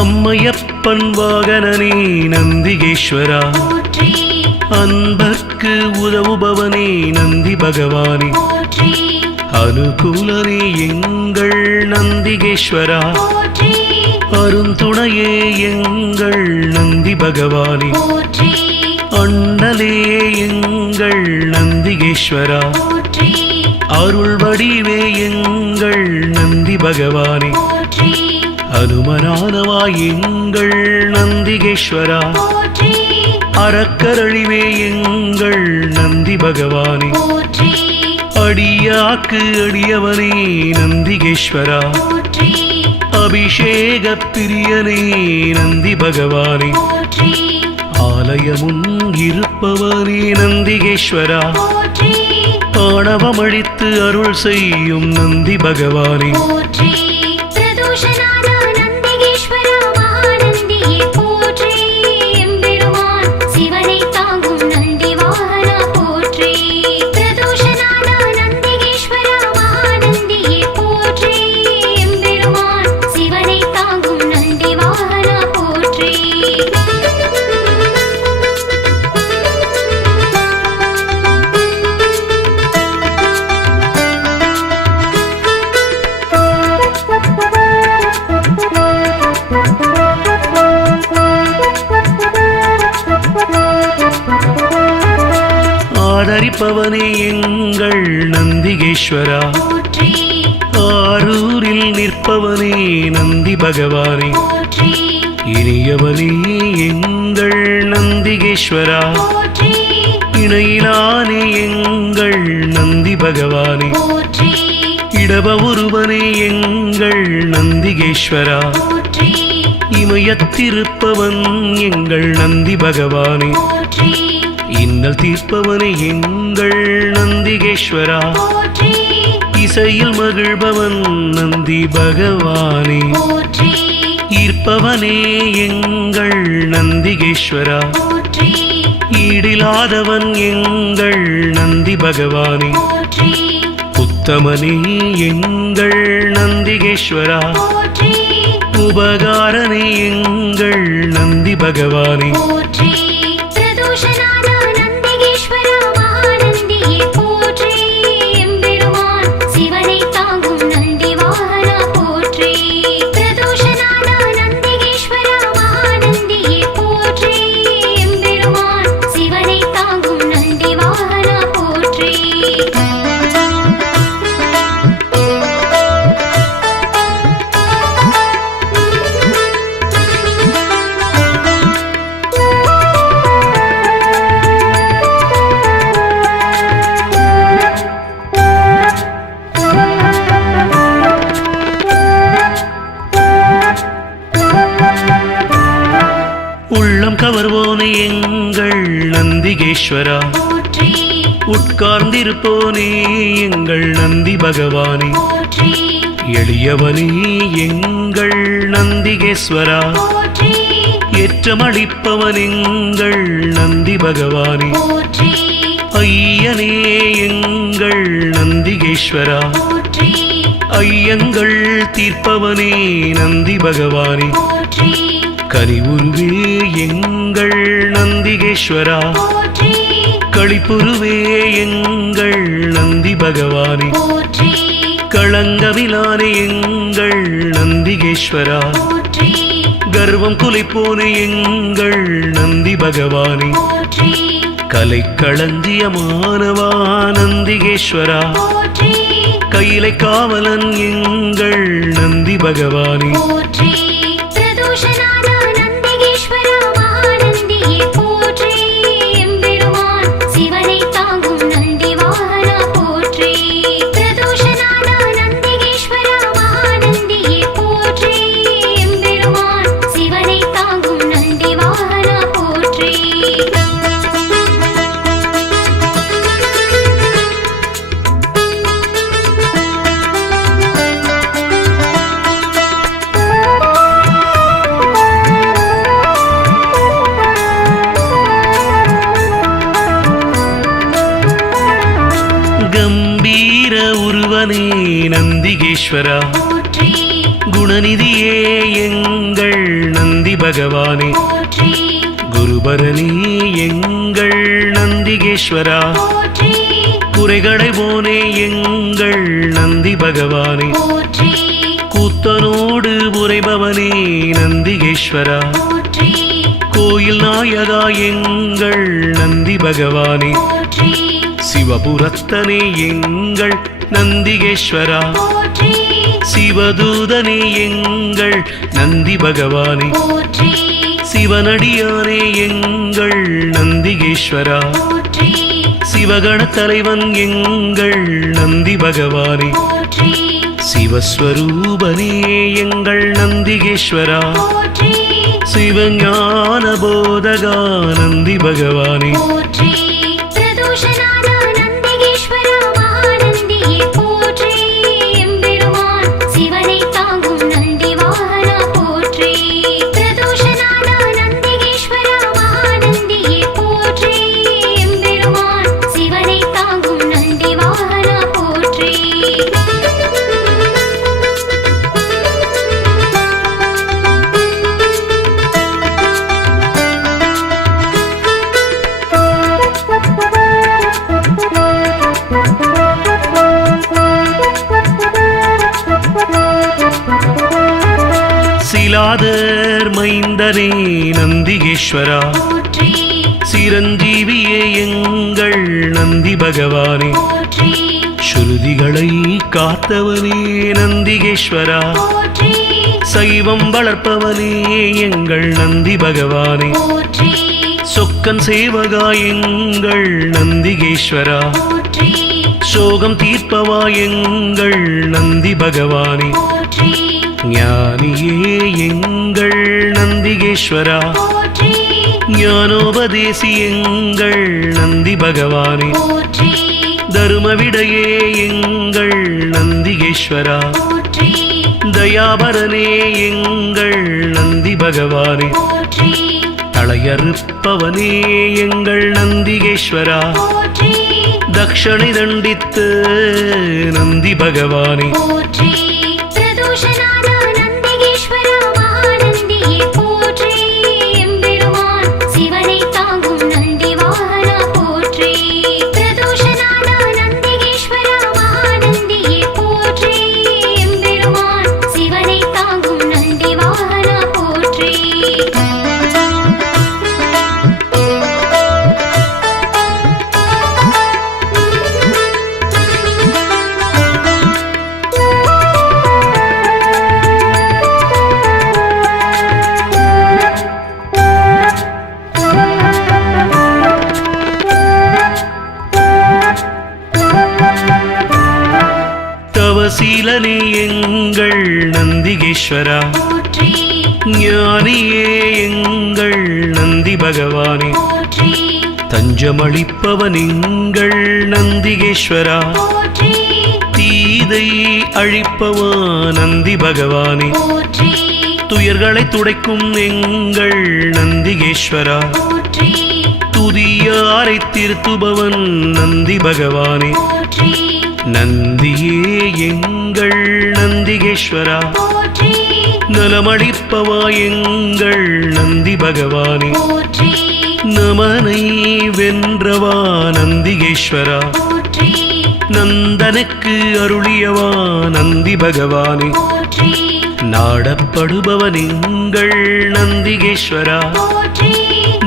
அம்மையப்பன் வாகனனே நந்திகேஸ்வரா, அன்பர்க்கு உதவுபவனே நந்தி பகவானே, அனுகூலனே எங்கள் நந்திகேஸ்வரா, அருந்துணையே எங்கள் நந்தி பகவானே, அண்ணலே எங்கள் நந்திகேஸ்வரா, அருள் வடிவே எங்கள் நந்தி பகவானே, அனுமனானவா எங்கள் நந்திகேஸ்வரா, அறக்கரழிவே எங்கள் நந்தி பகவானே, அடியாக்கு அடியவனே நந்திகேஸ்வரா, அபிஷேக பிரியனே நந்தி பகவானே, ஆலயமுன் இருப்பவனே நந்திகேஸ்வரா, ஆணவமழித்து அருள் செய்யும் நந்தி பகவானே, ஆதரிப்பவனே எங்கள் நந்திகேஸ்வரா, ஆரூரில் நிற்பவனே நந்தி பகவானே, இனியவனே எங்கள் நந்திகேஸ்வரா, இணையிலானே எங்கள் நந்தி பகவானே, இடப ஒருவனே எங்கள் நந்திகேஸ்வரா, இமயத்திருப்பவன் எங்கள் நந்தி பகவானே, இன்னல் தீர்ப்பவனே எங்கள் நந்திகேஸ்வரா, இசையில் மகிழ்பவன் நந்தி பகவானே, ஈர்ப்பவனே எங்கள் நந்திகேஸ்வரா, ஈடிலாதவன் எங்கள் நந்தி பகவானே, உத்தமனே எங்கள் நந்திகேஸ்வரா, உபகாரனே எங்கள் நந்தி பகவானே, நந்திகேஸ்வரா, மகாநந்தியே போற்றி, எம்பெருமான் சிவனை தாங்கும் நந்தி வாகனா போற்றி, பிரதோஷநாதா நந்திகேஸ்வரா, மகாநந்தியே போற்றி, எம்பெருமான் சிவனை தாங்கும் நந்தி வாகனா போற்றி. உள்ளம் கவர்வோனே எங்கள் நந்திகேஸ்வரா, உட்கார்ந்திருப்போனே எங்கள் நந்தி பகவானே, எளியவனே எங்கள் நந்திகேஸ்வரா, ஏற்றமளிப்பவன் எங்கள் நந்தி பகவானே, ஐயனே எங்கள் நந்திகேஸ்வரா, ஐயங்கள் தீர்ப்பவனே நந்தி பகவானே, கரிவுருவே எங்கள் நந்திகேஸ்வரா, களிப்புருவே எங்கள் நந்தி பகவானே, களங்கவிலானே எங்கள் நந்திகேஸ்வரா, கர்வம் குலைப்போனே எங்கள் நந்தி பகவானே, கலை களஞ்சியமானவா நந்திகேஸ்வரா, கையிலை காவலன் எங்கள் நந்தி பகவானே, பிரதோஷநாதா நந்திகேஸ்வரா, மகாநந்தியே போற்றி, எம்பெருமான் சிவனை தாங்கும் நந்தி கம்பீர உருவனே நந்திகேஸ்வரா, போற்றி குணநிதியே எங்கள் நந்தி பகவானே, போற்றி குருபரனே எங்கள் நந்திகேஸ்வரா, போற்றி குறைகளை போனே எங்கள் நந்தி பகவானே, போற்றி கூத்தனோடு உரைபவனே நந்திகேஸ்வரா, போற்றி கோயில் நாயகா எங்கள் நந்தி பகவானே, போற்றி சிவபுரத்தனே எங்கள் நந்திகேஸ்வரா, போற்றி சிவதூதனே எங்கள் நந்தி பகவானே, போற்றி சிவனடியானே எங்கள் நந்திகேஸ்வரா, போற்றி சிவகண தலைவன் எங்கள் நந்தி பகவானே, போற்றி சிவஸ்வரூபனே எங்கள் நந்திகேஸ்வரா, போற்றி சிவஞான போதகா நந்தி பகவானே, போற்றி பிரதோஷநாத நந்திகேஸ்வரா மகாநந்தியே போற்றி எம்பெருமான் சிவனை தாங்கும் நந்தி வாகனா போற்றி பிரதோஷநாத நந்திகேஸ்வரா மகாநந்தியே போற்றி எம்பெருமான் சிவனை தாங்கும் நந்தி வாகனா போற்றி சிலாதர் மைந்தனே நந்திகேஸ்வரா, போற்றி சிரஞ்சீவியே எங்கள் நந்தி பகவானே, போற்றி ஸ்ருதிகளை காத்தவனே நந்திகேஸ்வரா, போற்றி சைவம் வளர்ப்பவனே எங்கள் நந்தி பகவானே, போற்றி சொக்கன் சேவகா எங்கள் நந்திகேஸ்வரா, போற்றி சோகம் தீர்ப்பவா எங்கள் நந்தி பகவானே, போற்றி ஞானியே எங்கள் நந்திகேஸ்வரா, போற்றி ஞானோபதேசி எங்கள் நந்தி பகவானே, போற்றி தருமவிடையே எங்கள் நந்திகேஸ்வரா, போற்றி தயாபரனே எங்கள் நந்தி பகவானே, போற்றி தளையறுப்பவனே எங்கள் நந்திகேஸ்வரா, போற்றி தக்ஷணை தண்டித்து நந்தி பகவானே, போற்றி பிரதோஷநாத நந்திகேஸ்வரா மகாநந்தியே போற்றி எம்பெருமான் சிவனை தாங்கும் நந்தி வாகனா போற்றி பிரதோஷநாத நந்திகேஸ்வரா மகாநந்தியே போற்றி எம்பெருமான் சிவனை தாங்கும் நந்தி வாகனா போற்றி தவசீலனே எங்கள் நந்திகேஸ்வரா, போற்றி ஞானியே எங்கள் நந்தி பகவானே, போற்றி தஞ்சமளிப்பவன் எங்கள் நந்திகேஸ்வரா, போற்றி தீதை அழிப்பவா நந்தி பகவானே, போற்றி துயர்களை துடைக்கும் எங்கள் நந்திகேஸ்வரா, போற்றி துதியாரை திருத்துபவன் நந்தி பகவானே, போற்றி நந்தியே எங்கள் நந்திகேஸ்வரா, போற்றி நலமளிப்பவா எங்கள் நந்தி பகவானே, போற்றி நமனை வென்றவா நந்திகேஸ்வரா, போற்றி நந்தனுக்கு அருளியவா நந்தி பகவானே, போற்றி நாடப்படுபவன் எங்கள் நந்திகேஸ்வரா, போற்றி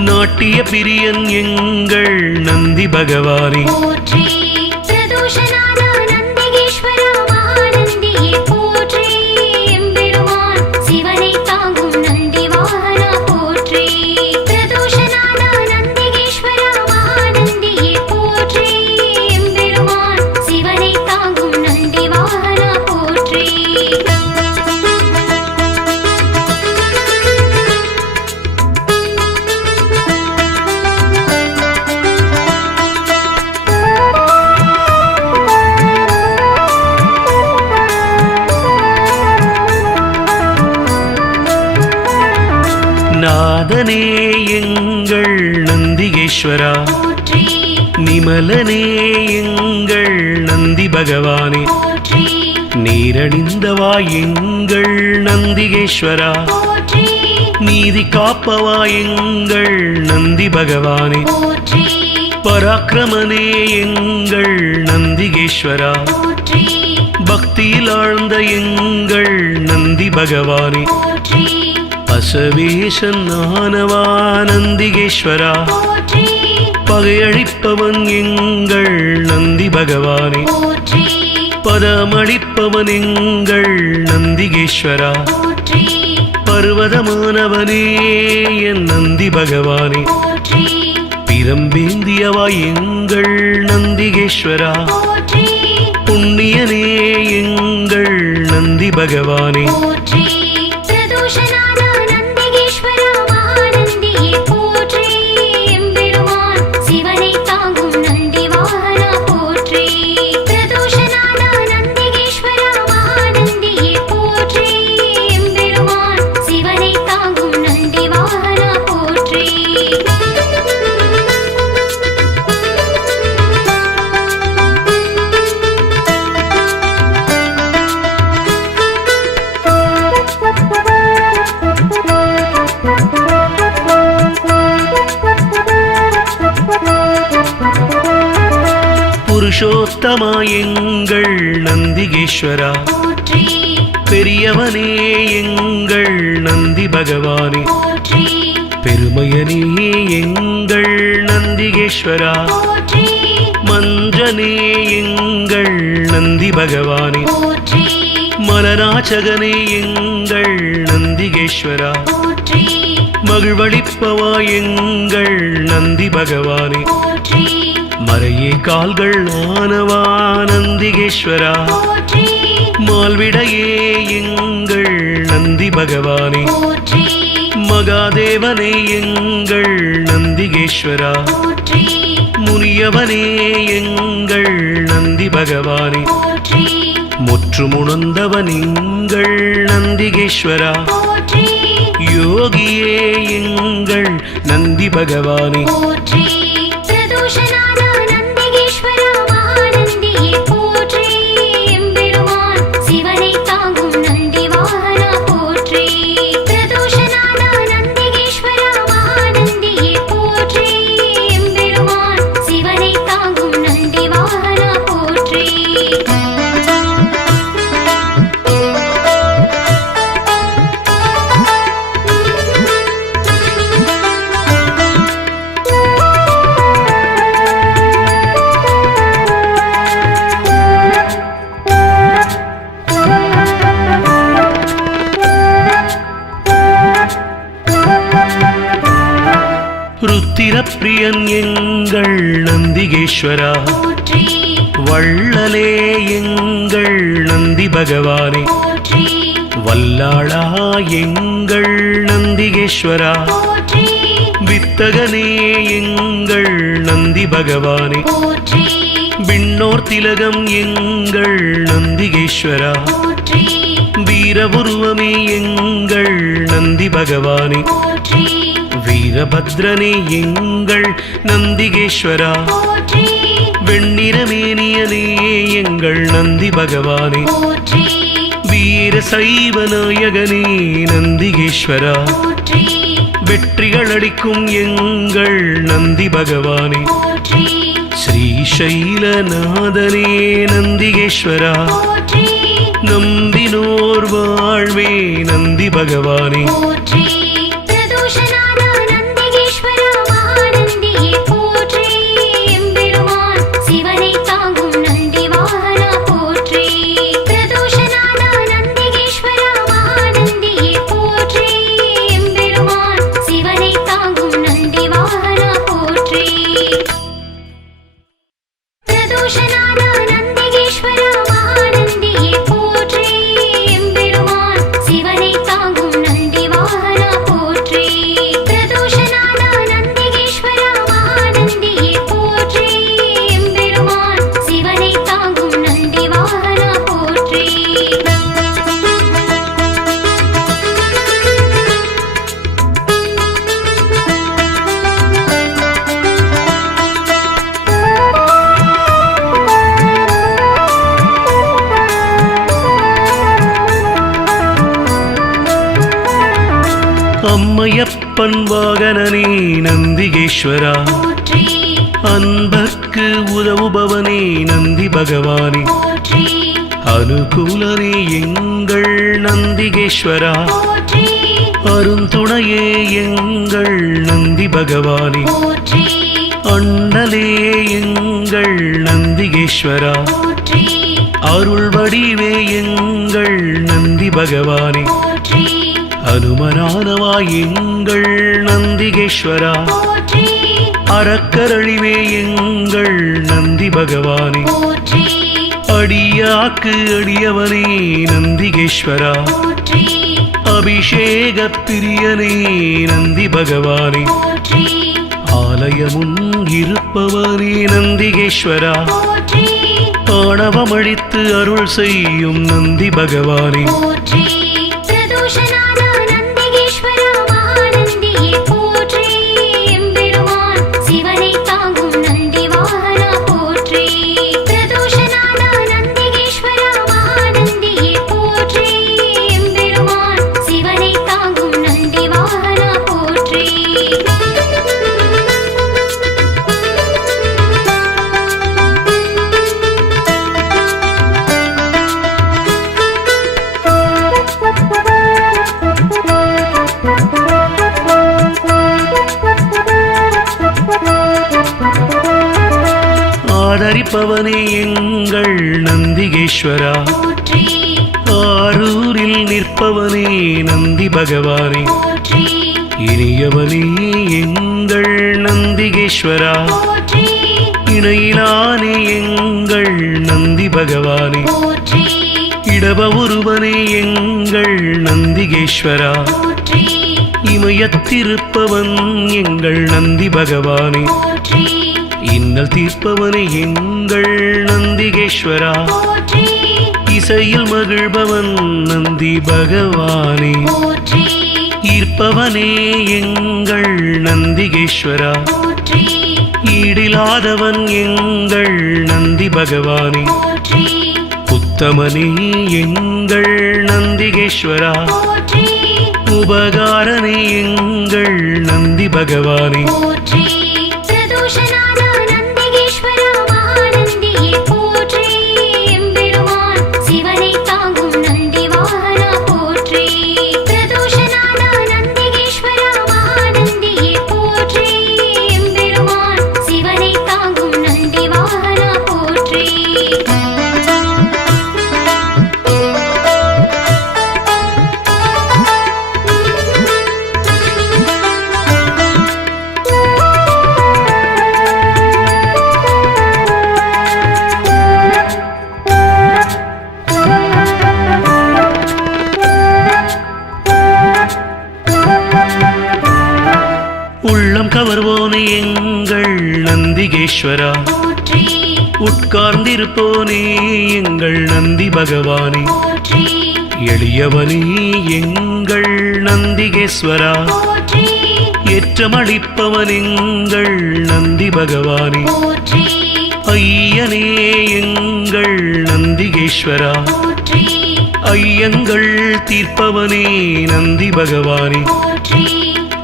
நாட்டிய பிரியன் எங்கள் நந்தி பகவானே, போற்றி பிரதோஷநாத நந்திகேஸ்வரா மகாநந்தியே போற்றி எம்பெருமான் சிவனை தாங்கும் நந்தி வாகனா போற்றி பிரதோஷநாத நந்திகேஸ்வரா மகாநந்தியே போற்றி எம்பெருமான் சிவனை தாங்கும் நந்தி வாகனா போற்றி நாதனே எங்கள் நந்திகேஸ்வரா, போற்றி நிமலனே எங்கள் நந்தி பகவானே போற்றி நீரணிந்தவா எங்கள் நந்திகேஸ்வரா போற்றி நீதி காப்பவா எங்கள் நந்தி பகவானே போற்றி பராக்கிரமனே எங்கள் நந்திகேஸ்வரா போற்றி பக்தியில் ஆழ்ந்த எங்கள் நந்தி பகவானே போற்றி அசவேசன் ஆனவா நந்திகேஸ்வரா போற்றி பகையழிப்பவன் எங்கள் நந்தி பகவானே போற்றி பதமளிப்பவன் எங்கள் நந்திகேஸ்வரா போற்றி பர்வதமானவனே என் நந்தி பகவானே போற்றி பிரம்பேந்தியவா எங்கள் நந்திகேஸ்வரா போற்றி புண்ணியனே எங்கள் நந்தி பகவானே போற்றி பிரதோஷநாத நந்திகேஸ்வரா மகாநந்தியே போற்றி எம்பெருமான் சிவனை தாங்கும் நந்தி வாகனா போற்றி பிரதோஷநாத நந்திகேஸ்வரா மகாநந்தியே போற்றி எம்பெருமான் சிவனை தாங்கும் நந்தி வாகனா போற்றி புருஷோத்தமா எங்கள் நந்திகேஸ்வரா போற்றி பெரியவனே எங்கள் நந்தி பகவானே போற்றி பெருமையனே எங்கள் நந்திகேஸ்வரா போற்றி மஞ்சனே எங்கள் நந்தி பகவானே போற்றி மலராச்சகனே எங்கள் நந்திகேஸ்வரா போற்றி மகிழ்வளிப்பவா எங்கள் நந்தி பகவானே போற்றி மறையே கால்கள் ஆனவா நந்திகேஸ்வரா போற்றி மால்விடையே எங்கள் நந்தி பகவானே போற்றி மகாதேவனே எங்கள் நந்திகேஸ்வரா போற்றி முனியவனே எங்கள் நந்தி பகவானே போற்றி முற்றுமுணர்ந்தவன் எங்கள் நந்திகேஸ்வரா போற்றி யோகியே எங்கள் நந்தி பகவானே போற்றி பிரதோஷநாத நந்திகேஸ்வரா மகாநந்தியே போற்றி எம்பெருமான் சிவனை தாங்கும் நந்தி வாகனா போற்றி பிரதோஷநாத நந்திகேஸ்வரா மகாநந்தியே போற்றி எம்பெருமான் சிவனை தாங்கும் நந்தி வாகனா போற்றி ருத்திரப்பிரியன் எங்கள் நந்திகேஸ்வரா போற்றி வள்ளலே எங்கள் நந்தி பகவானே போற்றி வல்லாளா எங்கள் நந்திகேஸ்வரா போற்றி வித்தகனே எங்கள் நந்தி பகவானே போற்றி விண்ணோர் திலகம் எங்கள் நந்திகேஸ்வரா போற்றி வீரபுருவமே எங்கள் நந்தி பகவானே போற்றி வீரபத்ரனே எங்கள் நந்திகேஸ்வரா போற்றி வெண்ணிறமேனியனே எங்கள் நந்தி பகவானே போற்றி வீர சைவ நாயகனே நந்திகேஸ்வரா போற்றி வெற்றிகள் அளிக்கும் எங்கள் நந்தி பகவானே போற்றி ஸ்ரீசைலநாதனே நந்திகேஸ்வரா போற்றி நம்பினோர் வாழ்வே நந்தி பகவானே போற்றி பிரதோஷநாத நந்திகேஸ்வரா மகாநந்தியே போற்றி எம்பெருமான் சிவனை தாங்கும் நந்தி வாகனா போற்றி பிரதோஷநாத நந்திகேஸ்வரா மகாநந்தியே போற்றி எம்பெருமான் சிவனை தாங்கும் நந்தி வாகனா போற்றி பிரதோஷநாத நந்திகேஸ்வரா மகாநந்தியே போற்றி எம்பெருமான் சிவனை தாங்கும் நந்தி வாகனா போற்றி பிரதோஷநாத நந்திகேஸ்வரா மகாநந்தியே போற்றி எம்பெருமான் சிவனை தாங்கும் நந்தி வாகனா போற்றி அம்மையப்பன் வாகனனே நந்திகேஸ்வரா, போற்றி அன்பர்க்கு உதவுபவனே நந்தி பகவானே, போற்றி அனுகூலனே எங்கள் நந்திகேஸ்வரா, போற்றி அருந்துணையே எங்கள் நந்தி பகவானே, போற்றி அண்ணலே எங்கள் நந்திகேஸ்வரா, போற்றி அருள் வடிவே எங்கள் நந்தி பகவானே, போற்றி அனுமனானவா எங்கள் நந்திகேஸ்வரா, போற்றி அறக்கரழிவே எங்கள் நந்தி பகவானே, போற்றி அடியாக்கு அடியவனே நந்திகேஸ்வரா, போற்றி அபிஷேக பிரியனே நந்தி பகவானே, போற்றி ஆலயமுன் இருப்பவனே நந்திகேஸ்வரா, போற்றி ஆணவமழித்து அருள் செய்யும் நந்தி பகவானே, போற்றி பிரதோஷநாத நந்திகேஸ்வரா மகாநந்தியே போற்றி எம்பெருமான் சிவனை தாங்கும் நந்தி வாகனா போற்றி பிரதோஷநாத நந்திகேஸ்வரா மகாநந்தியே போற்றி எம்பெருமான் சிவனை தாங்கும் நந்தி வாகனா போற்றி ஆதரிப்பவனே எங்கள் நந்திகேஸ்வரா, போற்றி ஆரூரில் நிற்பவனே நந்தி பகவானே, போற்றி இனியவனே எங்கள் நந்திகேஸ்வரா, போற்றி இணையிலானே எங்கள் நந்தி பகவானே, போற்றி இடப ஒருவனே எங்கள் நந்திகேஸ்வரா, போற்றி இமயத்திருப்பவன் எங்கள் நந்தி பகவானே, போற்றி இன்னல் தீர்ப்பவனே எங்கள் நந்திகேஸ்வரா, போற்றி இசையில் மகிழ்பவன் நந்தி பகவானே, போற்றி ஈர்ப்பவனே எங்கள் நந்திகேஸ்வரா, போற்றி ஈடிலாதவன் எங்கள் நந்தி பகவானே, போற்றி உத்தமனே எங்கள் நந்திகேஸ்வரா, போற்றி உபகாரனே எங்கள் நந்தி பகவானே, போற்றி பிரதோஷநாத நந்திகேஸ்வரா மகாநந்தியே போற்றி எம்பெருமான் சிவனை தாங்கும் நந்தி வாகனா போற்றி பிரதோஷநாத நந்திகேஸ்வரா மகாநந்தியே போற்றி எம்பெருமான் சிவனை தாங்கும் நந்தி வாகனா போற்றி உள்ளம் கவர்வோனே எங்கள் நந்திகேஸ்வரா, போற்றி உட்கார்ந்திருப்போனே எங்கள் நந்தி பகவானே, போற்றி எளியவனே எங்கள் நந்திகேஸ்வரா, போற்றி ஏற்றமளிப்பவன் எங்கள் நந்தி பகவானே, போற்றி ஐயனே எங்கள் நந்திகேஸ்வரா, போற்றி ஐயங்கள் தீர்ப்பவனே நந்தி பகவானே, போற்றி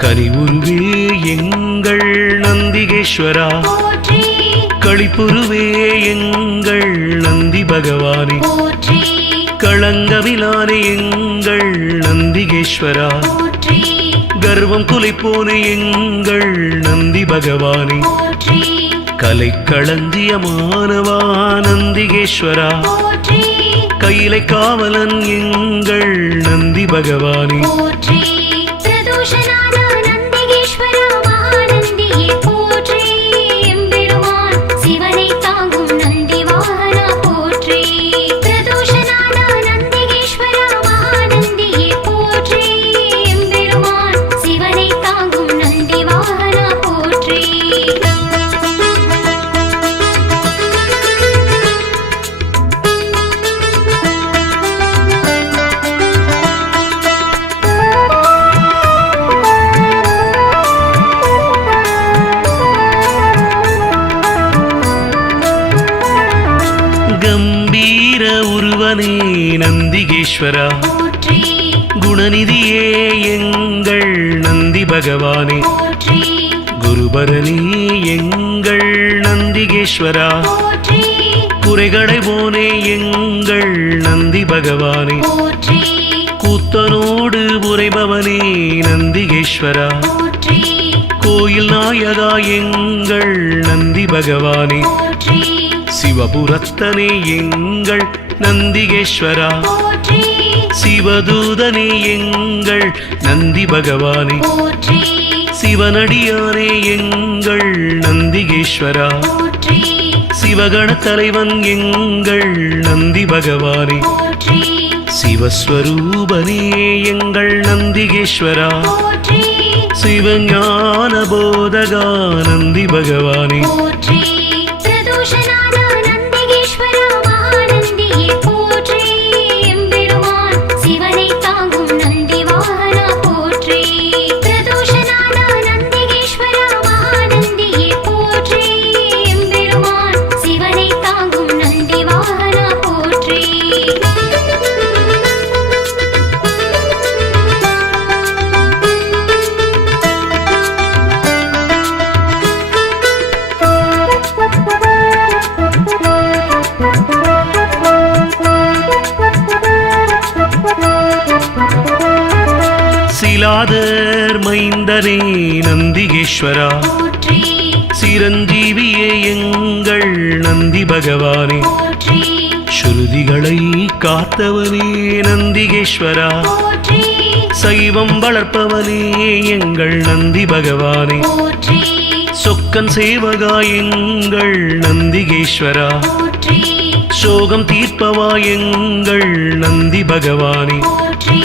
கனிவுருவே எங்கள் நந்திகேஸ்வரா, போற்றி களிப்புருவே எங்கள் நந்தி பகவானே, போற்றி களங்கமிலானே எங்கள் நந்திகேஸ்வரா, போற்றி கர்வம் குலைப்போனே எங்கள் நந்தி பகவானே, போற்றி கலைக்களஞ்சியமானவா நந்திகேஸ்வரா, போற்றி கையிலை காவலன் எங்கள் நந்தி பகவானே, போற்றி பிரதோஷநாத நந்திகேஸ்வரா மகாநந்தியே போற்றி எம்பெருமான் சிவனை தாங்கும் நந்தி வாகனா போற்றி பிரதோஷநாத நந்திகேஸ்வரா மகாநந்தியே போற்றி எம்பெருமான் சிவனை தாங்கும் நந்தி வாகனா போற்றி கம்பீர உருவனே நந்திகேஸ்வரா, போற்றி குணநிதியே எங்கள் நந்தி பகவானே போற்றி குருபரனே எங்கள் நந்திகேஸ்வரா போற்றி குறைகளை போனே எங்கள் நந்தி பகவானே போற்றி கூத்தனோடு உரைபவனே நந்திகேஸ்வரா போற்றி கோயில் நாயகா எங்கள் நந்தி பகவானே போற்றி சிவபுரத்தனே எங்கள் நந்திகேஸ்வரா போற்றி சிவதூதனே எங்கள் நந்தி பகவானே போற்றி சிவனடியானே எங்கள் நந்திகேஸ்வரா போற்றி சிவகண தலைவன் எங்கள் நந்தி பகவானே போற்றி சிவஸ்வரூபனே எங்கள் நந்திகேஸ்வரா போற்றி சிவஞான போதகா நந்தி பகவானே போற்றி பிரதோஷநாத நந்திகேஸ்வரா மகாநந்தியே போற்றி எம்பெருமான் சிவனை தாங்கும் நந்தி வாகனா போற்றி பிரதோஷநாத நந்திகேஸ்வரா மகாநந்தியே போற்றி எம்பெருமான் சிவனை தாங்கும் நந்தி வாகனா போற்றி சிலாதர் மைந்தனே நந்திகேஸ்வரா போற்றி சிரஞ்சீவியே எங்கள் நந்தி பகவானே போற்றி ஸ்ருதிகளை காத்தவனே நந்திகேஸ்வரா போற்றி சைவம் வளர்ப்பவனே எங்கள் நந்தி பகவானே போற்றி சொக்கன் சேவகா எங்கள் நந்திகேஸ்வரா போற்றி சோகம் தீர்ப்பவா எங்கள் நந்தி பகவானே போற்றி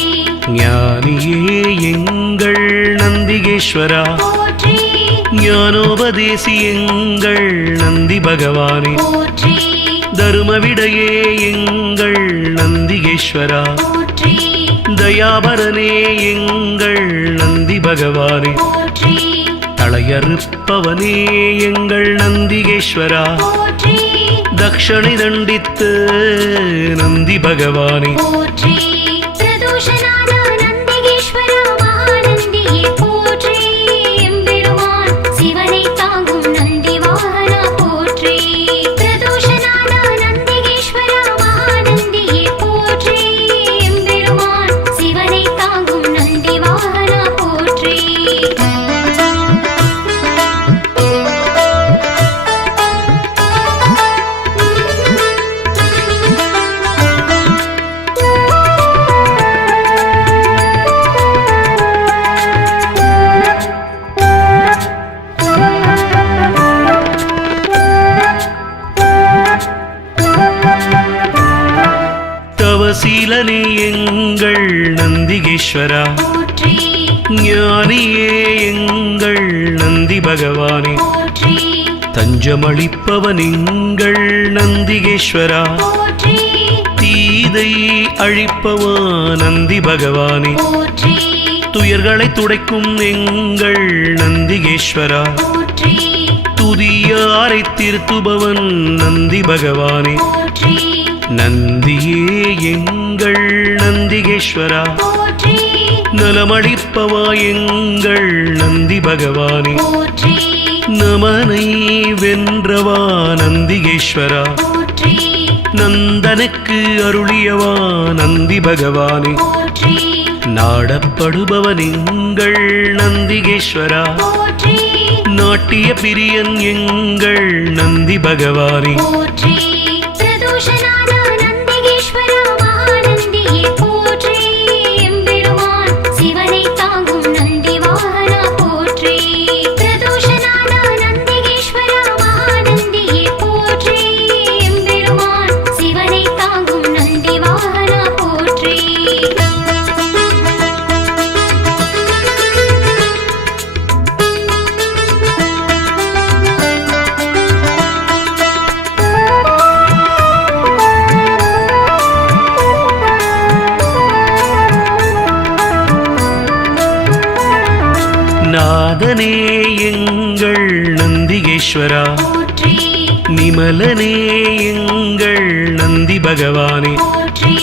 ஞானியே எங்கள் நந்திகேஸ்வரா போற்றி ஞானோபதேசி எங்கள் நந்தி பகவானே போற்றி தருமவிடையே எங்கள் நந்திகேஸ்வரா போற்றி தயாபரனே எங்கள் நந்தி பகவானே போற்றி தளையறுப்பவனே எங்கள் நந்திகேஸ்வரா போற்றி தக்ஷணை தண்டித்து நந்தி பகவானே போற்றி பிரதோஷநாத நந்திகேஸ்வரா மகாநந்தியே போற்றி எம்பெருமான் சிவனை தாங்கும் நந்தி வாகனா போற்றி பிரதோஷநாத நந்திகேஸ்வரா மகாநந்தியே போற்றி எம்பெருமான் சிவனை தாங்கும் நந்தி வாகனா போற்றி தவசீலனே எங்கள் நந்திகேஸ்வரா போற்றி ஞானியே எங்கள் நந்தி பகவானே போற்றி தஞ்சமளிப்பவன் எங்கள் நந்திகேஸ்வரா போற்றி தீதை அழிப்பவா நந்தி பகவானே போற்றி துயர்களை துடைக்கும் எங்கள் நந்திகேஸ்வரா போற்றி துதியாரை திருத்துபவன் நந்தி பகவானே போற்றி நந்தியே எங்கள் நந்திகேஸ்வரா போற்றி நலமளிப்பவா எங்கள் நந்தி பகவானே போற்றி நமனை வென்றவா நந்திகேஸ்வரா போற்றி நந்தனுக்கு அருளியவா நந்தி பகவானே போற்றி நாடப்படுபவன் எங்கள் நந்திகேஸ்வரா போற்றி நாட்டிய பிரியன் எங்கள் நந்தி பகவானே போற்றி பிரதோஷநாத நந்திகேஸ்வரா மகாநந்தியே போற்றி எம்பெருமான் சிவனை தாங்கும் நந்தி வாகனா போற்றி பிரதோஷநாத நந்திகேஸ்வரா மகாநந்தியே போற்றி எம்பெருமான் சிவனை தாங்கும் நந்தி வாகனா போற்றி நாதனே எங்கள் நந்திகேஸ்வரா போற்றி நிமலனே எங்கள் நந்தி பகவானே போற்றி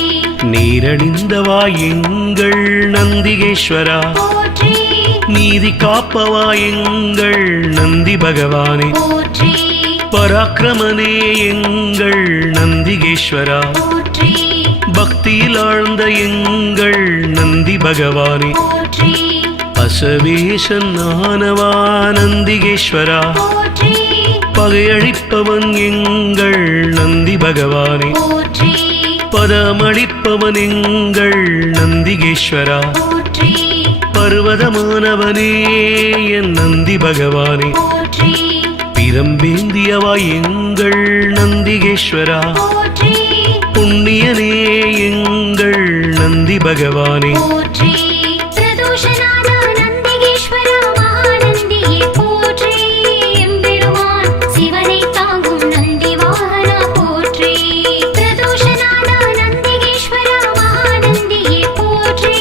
நீரணிந்தவா எங்கள் நந்திகேஸ்வரா, போற்றி நீதி காப்பவா எங்கள் நந்தி பகவானே, போற்றி பராக்கிரமனே எங்கள் நந்திகேஸ்வரா, போற்றி பக்தியில் ஆழ்ந்த எங்கள் நந்தி பகவானே, போற்றி அசவேசன் ஆனவா நந்திகேஸ்வரா, போற்றி பகையழிப்பவன் எங்கள் நந்தி பகவானே, போற்றி பதமளிப்பவன் எங்கள் நந்திகேஸ்வரா, போற்றி பர்வதமானவனே என் நந்தி பகவானே, போற்றி பிரம்பேந்தியவா எங்கள் நந்திகேஸ்வரா, போற்றி புண்ணியனே எங்கள் நந்தி பகவானே, போற்றி பிரதோஷநாத நந்திகேஸ்வரா மகாநந்தியே போற்றி எம்பெருமான் சிவனை தாங்கும் நந்தி வாகனா போற்றி பிரதோஷநாத நந்திகேஸ்வரா மகாநந்தியே போற்றி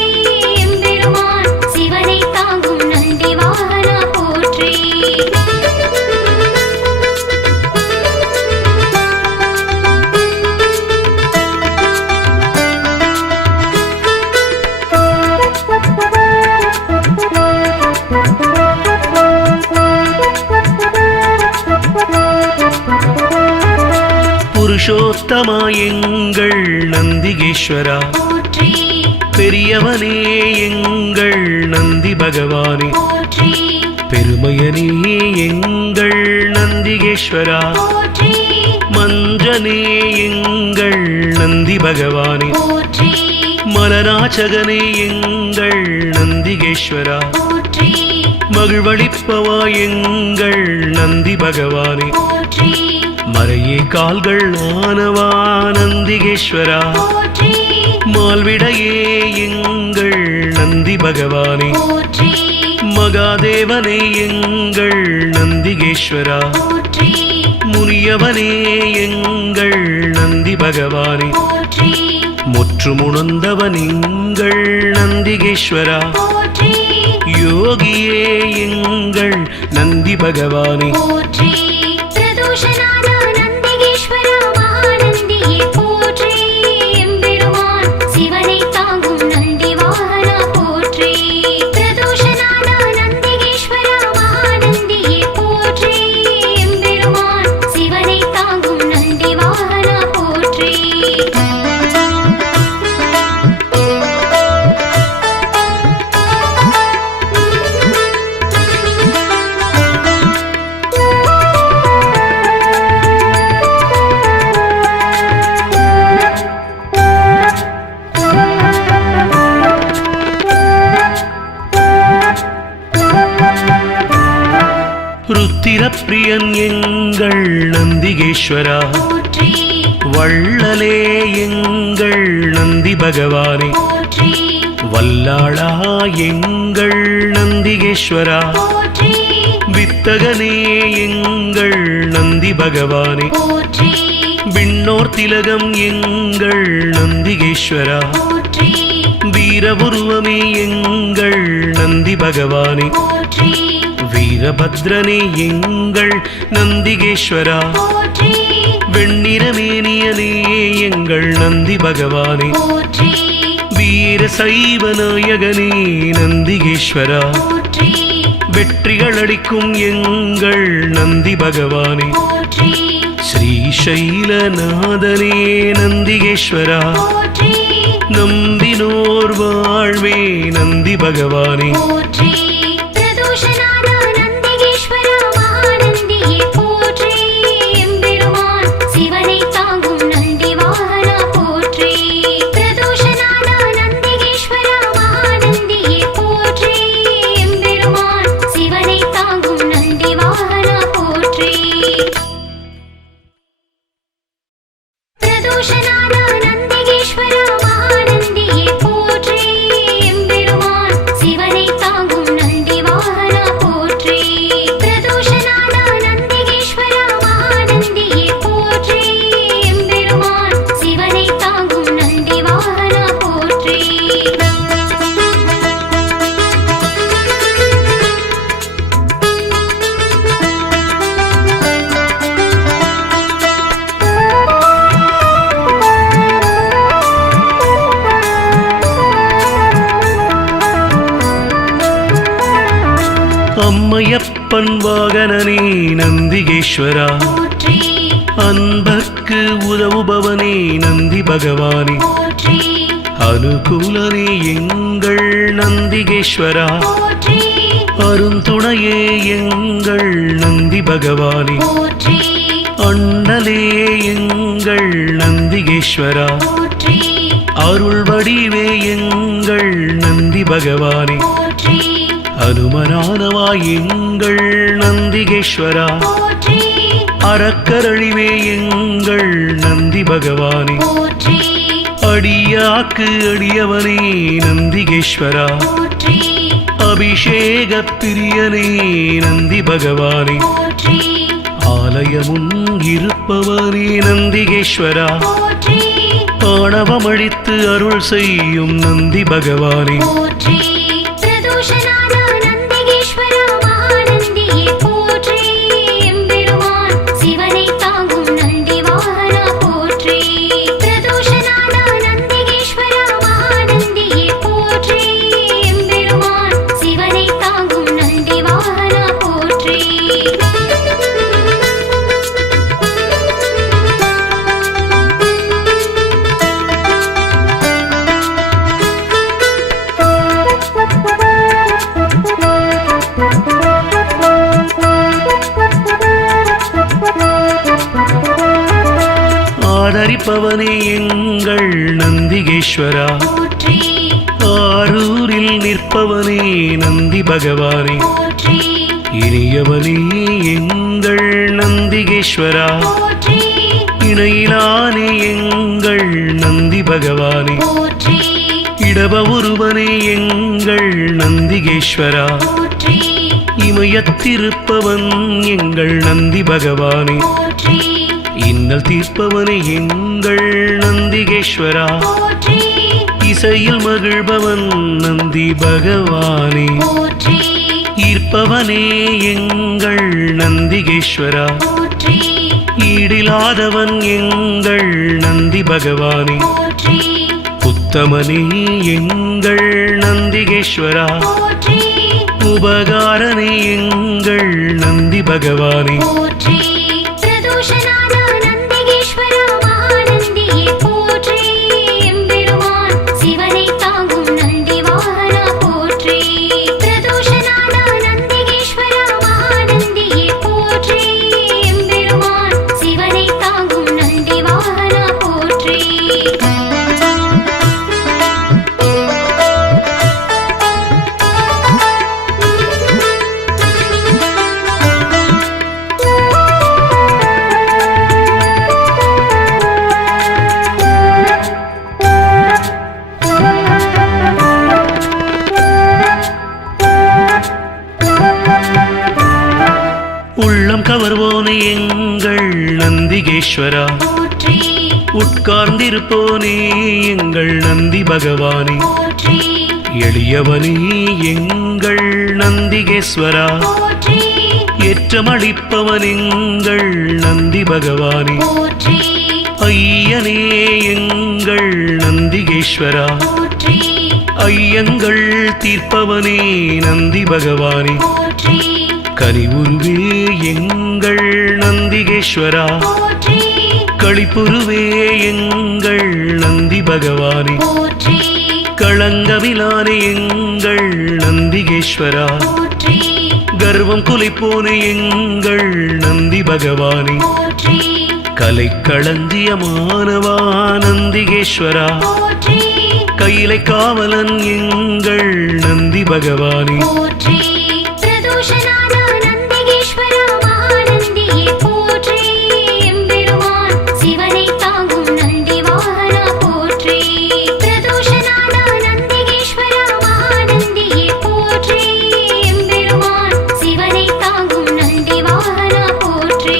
எம்பெருமான் சிவனை தாங்கும் நந்தி வாகனா போற்றி புருஷோத்தமா எங்கள் நந்திகேஸ்வரா, போற்றி பெரியவனே எங்கள் நந்தி பகவானே, போற்றி பெருமையனே எங்கள் நந்திகேஸ்வரா, போற்றி மஞ்சனே எங்கள் நந்தி பகவானே, போற்றி மலநாச்சகனே எங்கள் நந்திகேஸ்வரா, போற்றி மகிழ்வளிப்பவா எங்கள் நந்தி பகவானே, போற்றி மறையே கால்கள் ஆனவா நந்திகேஸ்வரா, போற்றி மால்விடையே எங்கள் நந்தி பகவானே, போற்றி மகாதேவனே எங்கள் நந்திகேஸ்வரா, போற்றி முனியவனே எங்கள் நந்தி பகவானே, போற்றி முற்றுமுணர்ந்தவன் எங்கள் நந்திகேஸ்வரா, போற்றி யோகியே எங்கள் நந்தி பகவானே, போற்றி பிரதோஷநாத நந்திகேஸ்வரா மகாநந்தியே போற்றி எம்பெருமான் சிவனை தாங்கும் நந்தி வாகனா போற்றி பிரதோஷநாத நந்திகேஸ்வரா மகாநந்தியே போற்றி எம்பெருமான் சிவனை தாங்கும் நந்தி வாகனா போற்றி ருத்திரப்பிரியன் எங்கள் நந்திகேஸ்வரா, போற்றி வள்ளலே எங்கள் நந்தி பகவானே, போற்றி வல்லாளா எங்கள் நந்திகேஸ்வரா, போற்றி வித்தகனே எங்கள் நந்தி பகவானே, போற்றி விண்ணோர் திலகம் எங்கள் நந்திகேஸ்வரா, போற்றி வீரபுருவமே எங்கள் நந்தி பகவானே, போற்றி வீரபத்ரனே எங்கள் நந்திகேஸ்வரா, போற்றி வெண்ணிறமேனியனே எங்கள் நந்தி பகவானே, போற்றி வீர சைவ நாயகனே நந்திகேஸ்வரா, போற்றி வெற்றிகள் அளிக்கும் எங்கள் நந்தி பகவானே, போற்றி ஸ்ரீசைலநாதனே நந்திகேஸ்வரா, போற்றி நம்பினோர் வாழ்வே நந்தி பகவானே, போற்றி பிரதோஷநாத நந்திகேஸ்வரா மகாநந்தியே போற்றி எம்பெருமான் சிவனை தாங்கும் நந்தி வாகனா போற்றி பிரதோஷநாத நந்திகேஸ்வரா மகாநந்தியே போற்றி எம்பெருமான் சிவனை தாங்கும் நந்தி வாகனா போற்றி பிரதோஷநாத நந்திகேஸ்வரா மகாநந்தியே போற்றி எம்பெருமான் சிவனை தாங்கும் நந்தி வாகனா போற்றி பிரதோஷநாத நந்திகேஸ்வரா மகாநந்தியே போற்றி எம்பெருமான் சிவனை தாங்கும் நந்தி வாகனா போற்றி அம்மையப்பன் வாகனனே நந்திகேஸ்வரா, போற்றி அன்பர்க்கு உதவுபவனே நந்தி பகவானே, போற்றி அனுகூலனே எங்கள் நந்திகேஸ்வரா, போற்றி அருந்துணையே எங்கள் நந்தி பகவானே, போற்றி அண்ணலே எங்கள் நந்திகேஸ்வரா, போற்றி அருள் வடிவே எங்கள் நந்தி பகவானே, போற்றி அனுமனானவா எங்கள் நந்திகேஸ்வரா, போற்றி அறக்கரழிவே எங்கள் நந்தி பகவானே, போற்றி அடியாக்கு அடியவனே நந்திகேஸ்வரா, போற்றி அபிஷேக பிரியனே நந்தி பகவானே, போற்றி ஆலயமும் இருப்பவனே நந்திகேஸ்வரா, போற்றி ஆணவமழித்து அருள் செய்யும் நந்தி பகவானே, போற்றி பிரதோஷநாத நந்திகேஸ்வரா மகாநந்தியே போற்றி எம்பெருமான் சிவனை தாங்கும் நந்தி வாகனா போற்றி பிரதோஷநாத நந்திகேஸ்வரா மகாநந்தியே போற்றி எம்பெருமான் சிவனை தாங்கும் நந்தி வாகனா போற்றி ஆதரிப்பவனே எங்கள் நந்திகேஸ்வரா, போற்றி ஆரூரில் நிற்பவனே நந்தி பகவானே, போற்றி இனியவனே எங்கள் நந்திகேஸ்வரா, போற்றி இணையிலானே எங்கள் நந்தி பகவானே, போற்றி இடப ஒருவனே எங்கள் நந்திகேஸ்வரா, போற்றி இமயத்திருப்பவன் எங்கள் நந்தி பகவானே, போற்றி இன்னல் தீர்ப்பவனே எங்கள் நந்திகேஸ்வரா, போற்றி இசையில் மகிழ்பவன் நந்தி பகவானே, போற்றி ஈர்ப்பவனே எங்கள் நந்திகேஸ்வரா, போற்றி ஈடிலாதவன் எங்கள் நந்தி பகவானே, போற்றி உத்தமனே எங்கள் நந்திகேஸ்வரா, போற்றி உபகாரனே எங்கள் நந்தி பகவானே, போற்றி பிரதோஷநாத நந்திகேஸ்வரா மகாநந்தியே போற்றி எம்பெருமான் சிவனை தாங்கும் நந்தி வாகனா போற்றி பிரதோஷநாத நந்திகேஸ்வரா மகாநந்தியே போற்றி எம்பெருமான் சிவனை தாங்கும் நந்தி வாகனா போற்றி உள்ளம் கவர்வோனே எங்கள் நந்திகேஸ்வரா, போற்றி உட்கார்ந்திருப்போனே எங்கள் நந்தி பகவானே, போற்றி எளியவனே எங்கள் நந்திகேஸ்வரா, போற்றி ஏற்றமளிப்பவன் எங்கள் நந்தி பகவானே, போற்றி ஐயனே எங்கள் நந்திகேஸ்வரா, போற்றி ஐயங்கள் தீர்ப்பவனே நந்தி பகவானே, போற்றி கனிவுருவே எங்கள் நந்திகேஸ்வரா, போற்றி களிப்புருவே எங்கள் நந்தி பகவானே, போற்றி களங்கமிலானே எங்கள் நந்திகேஸ்வரா, போற்றி கர்வம் குலைப்போனே எங்கள் நந்தி பகவானே, போற்றி கலை களஞ்சியமானவா நந்திகேஸ்வரா, போற்றி கையிலை காவலன் எங்கள் நந்தி பகவானே, போற்றி பிரதோஷநாத நந்திகேஸ்வரா மகாநந்தியே போற்றி எம்பெருமான் சிவனை தாங்கும் நந்தி வாகனா போற்றி பிரதோஷநாத நந்திகேஸ்வரா மகாநந்தியே போற்றி எம்பெருமான் சிவனை தாங்கும் நந்தி வாகனா போற்றி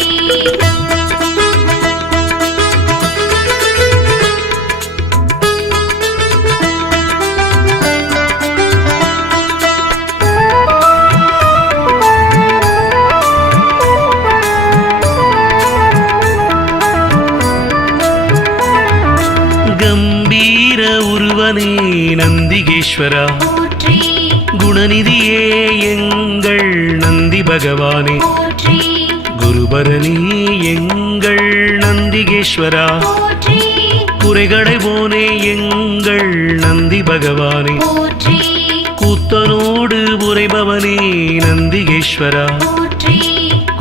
கம்பீர உருவனே நந்திகேஸ்வரா, போற்றி குணநிதியே எங்கள் நந்தி பகவானே போற்றி குருபரணி எங்கள் நந்திகேஸ்வரா போற்றி குறைகளைவோனே எங்கள் நந்தி பகவானே போற்றி கூத்தனோடு உரைபவனே நந்திகேஸ்வரா போற்றி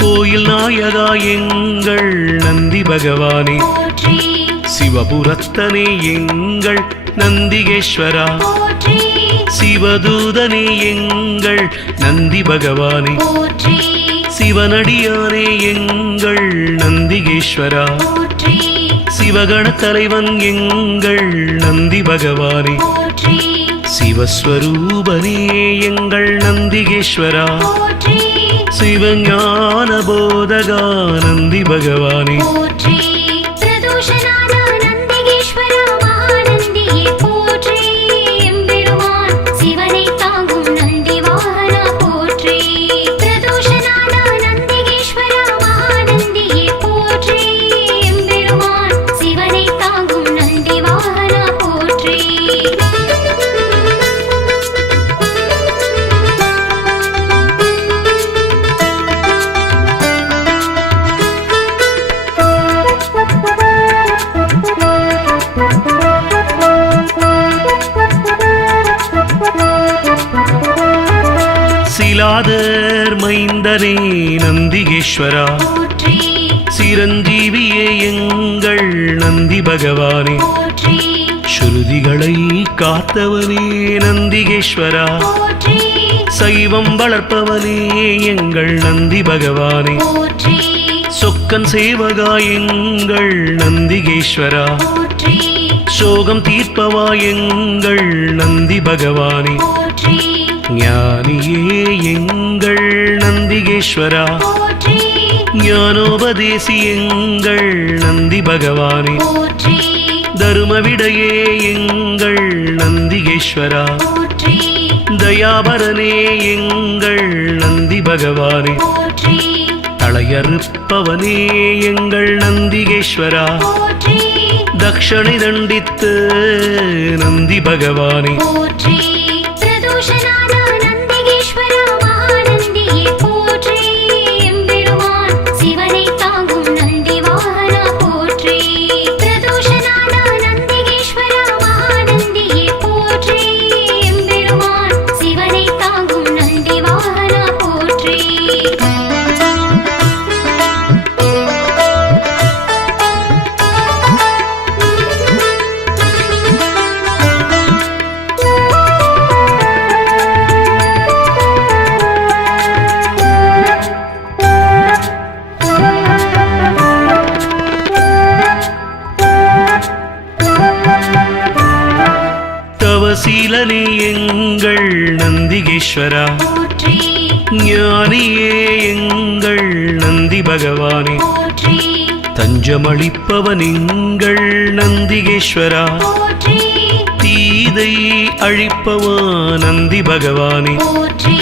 கோயில் நாயகா எங்கள் நந்தி பகவானே போற்றி சிவபுரத்தனே எங்கள் நந்திகேஸ்வரா போற்றி சிவதூதனே எங்கள் நந்தி பகவானே போற்றி சிவனடியானே எங்கள் நந்திகேஸ்வரா போற்றி சிவகண தலைவன் எங்கள் நந்தி பகவானே போற்றி சிவஸ்வரூபனே எங்கள் நந்திகேஸ்வரா போற்றி சிவஞான போதகா நந்தி பகவானே போற்றி பிரதோஷநாத நந்திகேஸ்வரா மகாநந்தியே போற்றி எம்பெருமான் சிவனை தாங்கும் நந்தி வாகனா போற்றி பிரதோஷநாத நந்திகேஸ்வரா மகாநந்தியே போற்றி எம்பெருமான் சிவனை தாங்கும் நந்தி வாகனா போற்றி சிலாதர் மைந்தனே நந்திகேஸ்வரா போற்றி சிரஞ்சீவியே எங்கள் நந்தி பகவானே போற்றி ஸ்ருதிகளை காத்தவனே நந்திகேஸ்வரா போற்றி சைவம் வளர்ப்பவனே எங்கள் நந்தி பகவானே போற்றி சொக்கன் சேவகா எங்கள் நந்திகேஸ்வரா போற்றி சோகம் தீர்ப்பவா எங்கள் நந்தி பகவானே போற்றி ஞானியே எங்கள் நந்திகேஸ்வரா போற்றி ஞானோபதேசி எங்கள் நந்தி பகவானே போற்றி தருமவிடையே எங்கள் நந்திகேஸ்வரா போற்றி தயாபரனே எங்கள் நந்தி பகவானே போற்றி தளையறுப்பவனே எங்கள் நந்திகேஸ்வரா போற்றி தக்ஷணை தண்டித்து நந்தி பகவானே போற்றி பிரதோஷநாத நந்திகேஸ்வரா மகாநந்தியே போற்றி எம்பெருமான் சிவனை தாங்கும் நந்தி வாகனா போற்றி பிரதோஷநாத நந்திகேஸ்வரா மகாநந்தியே போற்றி எம்பெருமான் சிவனை தாங்கும் நந்தி வாகனா போற்றி தவசீலனே எங்கள் நந்திகேஸ்வரா போற்றி ஞானியே எங்கள் நந்தி பகவானே போற்றி தஞ்சமளிப்பவன் எங்கள் நந்திகேஸ்வரா போற்றி தீதை அழிப்பவா நந்தி பகவானே போற்றி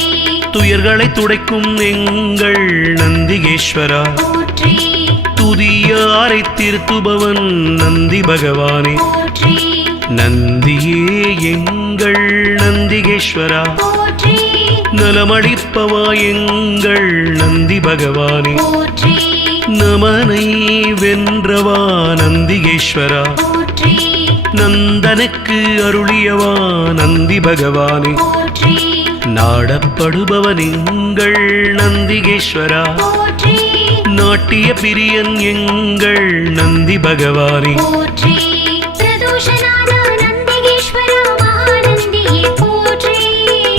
துயர்களை துடைக்கும் எங்கள் நந்திகேஸ்வரா போற்றி துதியாரை திருத்துபவன் நந்தி பகவானே போற்றி நந்தியே எங்கள் நந்திகேஸ்வரா போற்றி நலமளிப்பவா எங்கள் நந்தி பகவானே போற்றி நமனை வென்றவா நந்திகேஸ்வரா போற்றி நந்தனுக்கு அருளியவா நந்தி பகவானே போற்றி நாடப்படுபவன் எங்கள் நந்திகேஸ்வரா போற்றி நாட்டிய பிரியன் எங்கள் நந்தி பகவானே போற்றி பிரதோஷநாத நந்திகேஸ்வரா மகாநந்தியே போற்றி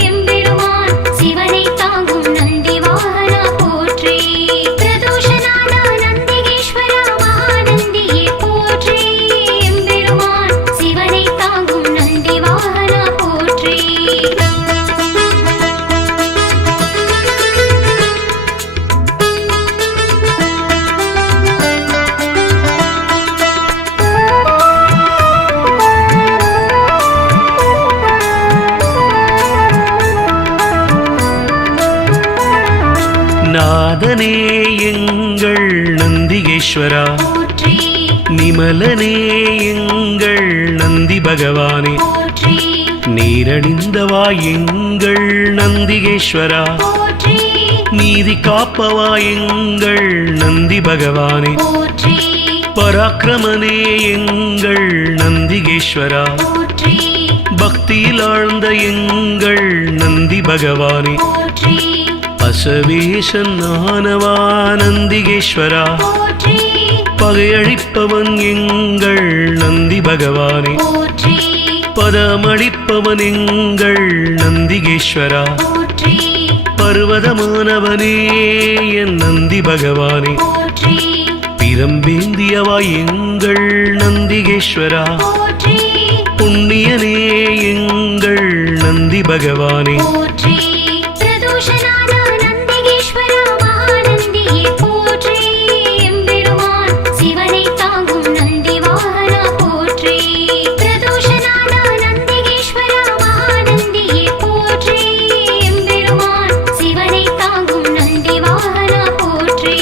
எம்பெருமான் சிவனை தாங்கும் நந்தி வாகனா போற்றி பிரதோஷநாத நந்திகேஸ்வரா மகாநந்தியே போற்றி எம்பெருமான் சிவனை தாங்கும் நந்தி வாகனா போற்றி நாதனே எங்கள் நந்திகேஸ்வரா போற்றி நிமலனே எங்கள் நந்தி பகவானே போற்றி நீரணிந்தவா எங்கள் நந்திகேஸ்வரா போற்றி நீதி காப்பவா எங்கள் நந்தி பகவானே போற்றி பராக்கிரமனே எங்கள் நந்திகேஸ்வரா போற்றி பக்தியில் ஆழ்ந்த எங்கள் நந்தி பகவானே போற்றி அசவேசன் ஆனவா நந்திகேஸ்வரா போற்றி பகையழிப்பவன் எங்கள் நந்தி பகவானே போற்றி பதமளிப்பவன் எங்கள் நந்திகேஸ்வரா போற்றி பர்வதமானவனே என் நந்தி பகவானே போற்றி பிரம்பேந்தியவா எங்கள் நந்திகேஸ்வரா போற்றி புண்ணியனே எங்கள் நந்தி பகவானே போற்றி பிரதோஷநாத நந்திகேஸ்வரா மகாநந்தியே போற்றி எம்பெருமான் சிவனை தாங்கும் நந்தி வாகனா போற்றி பிரதோஷநாத நந்திகேஸ்வரா மகாநந்தியே போற்றி எம்பெருமான் சிவனை தாங்கும் நந்தி வாகனா போற்றி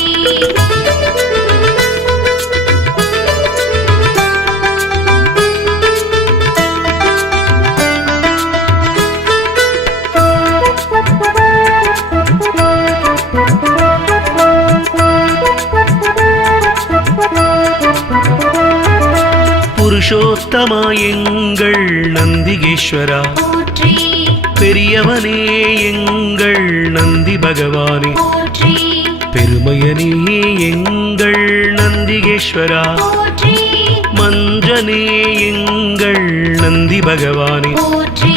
புருஷோத்தமா எங்கள் நந்திகேஸ்வரா போற்றி பெரியவனே எங்கள் நந்தி பகவானே போற்றி பெருமையனே எங்கள் நந்திகேஸ்வரா போற்றி மஞ்சனே எங்கள் நந்தி பகவானே போற்றி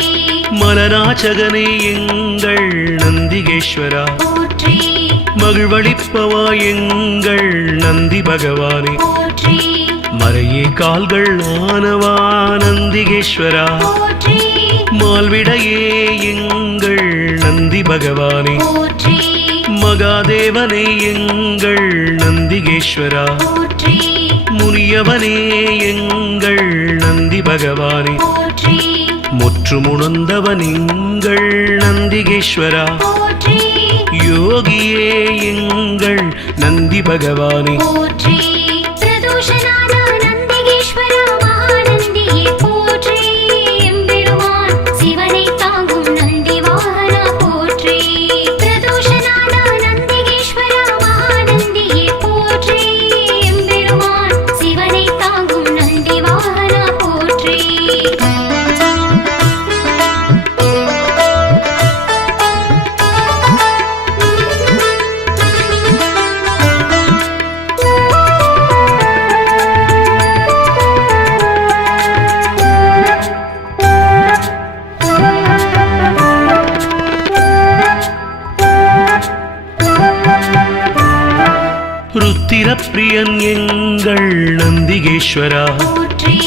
மலராச்சகனே எங்கள் நந்திகேஸ்வரா போற்றி மகிழ்வளிப்பவா எங்கள் நந்தி பகவானே போற்றி மறையே கால்கள் ஆனவா நந்திகேஸ்வரா போற்றி மால்விடையே எங்கள் நந்தி பகவானே போற்றி மகாதேவனே எங்கள் நந்திகேஸ்வரா போற்றி முனியவனே எங்கள் நந்தி பகவானே போற்றி முற்றுமுணர்ந்தவன் எங்கள் நந்திகேஸ்வரா போற்றி யோகியே எங்கள் நந்தி பகவானே போற்றி பிரதோஷநாத நந்திகேஸ்வரா மகாநந்தியே போற்றி எம்பெருமான் சிவனை தாங்கும் நந்தி வாகனா போற்றி பிரதோஷநாத நந்திகேஸ்வரா மகாநந்தியே போற்றி எம்பெருமான் சிவனை தாங்கும் நந்தி வாகனா போற்றி ருத்திரப்பிரியன் எங்கள் நந்திகேஸ்வரா போற்றி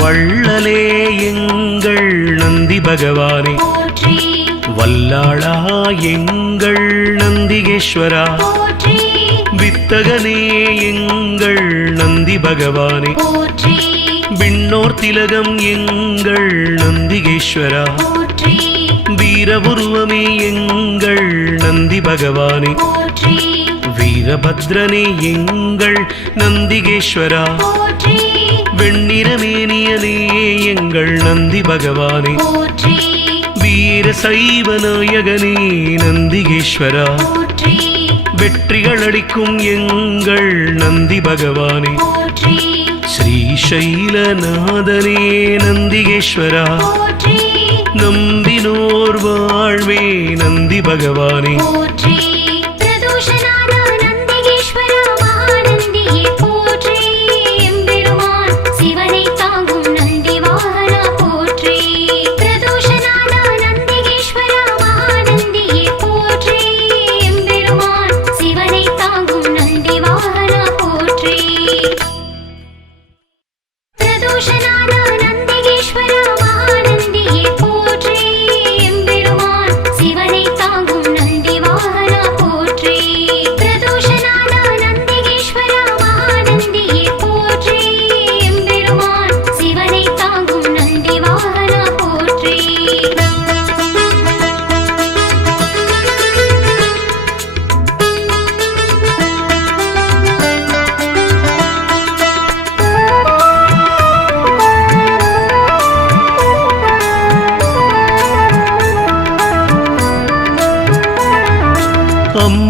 வள்ளலே எங்கள் நந்தி பகவானே போற்றி வல்லாளா எங்கள் நந்திகேஸ்வரா போற்றி வித்தகனே எங்கள் நந்தி பகவானே போற்றி விண்ணோர் திலகம் எங்கள் நந்திகேஸ்வரா போற்றி வீரபுருவமே எங்கள் நந்தி பகவானே போற்றி வீரபத்ரனே எங்கள் நந்திகேஸ்வரா போற்றி வெண்ணிறமேனியனே எங்கள் நந்தி பகவானே போற்றி வீர சைவ நாயகனே நந்திகேஸ்வரா போற்றி வெற்றிகள் அளிக்கும் எங்கள் நந்தி பகவானே போற்றி ஸ்ரீசைலநாதனே நந்திகேஸ்வரா போற்றி நம்பினோர் வாழ்வே நந்தி பகவானே போற்றி பிரதோஷநாத நந்திகேஸ்வரா மகாநந்தியே போற்றி எம்பெருமான் சிவனை தாங்கும் நந்தி வாகனா போற்றி பிரதோஷநாத நந்திகேஸ்வரா மகாநந்தியே போற்றி எம்பெருமான் சிவனை தாங்கும் நந்தி வாகனா போற்றி பிரதோஷநாத நந்திகேஸ்வரா மகாநந்தியே போற்றி எம்பெருமான் சிவனை தாங்கும் நந்தி வாகனா போற்றி பிரதோஷநாத நந்திகேஸ்வரா மகாநந்தியே போற்றி எம்பெருமான் சிவனை தாங்கும் நந்தி வாகனா போற்றி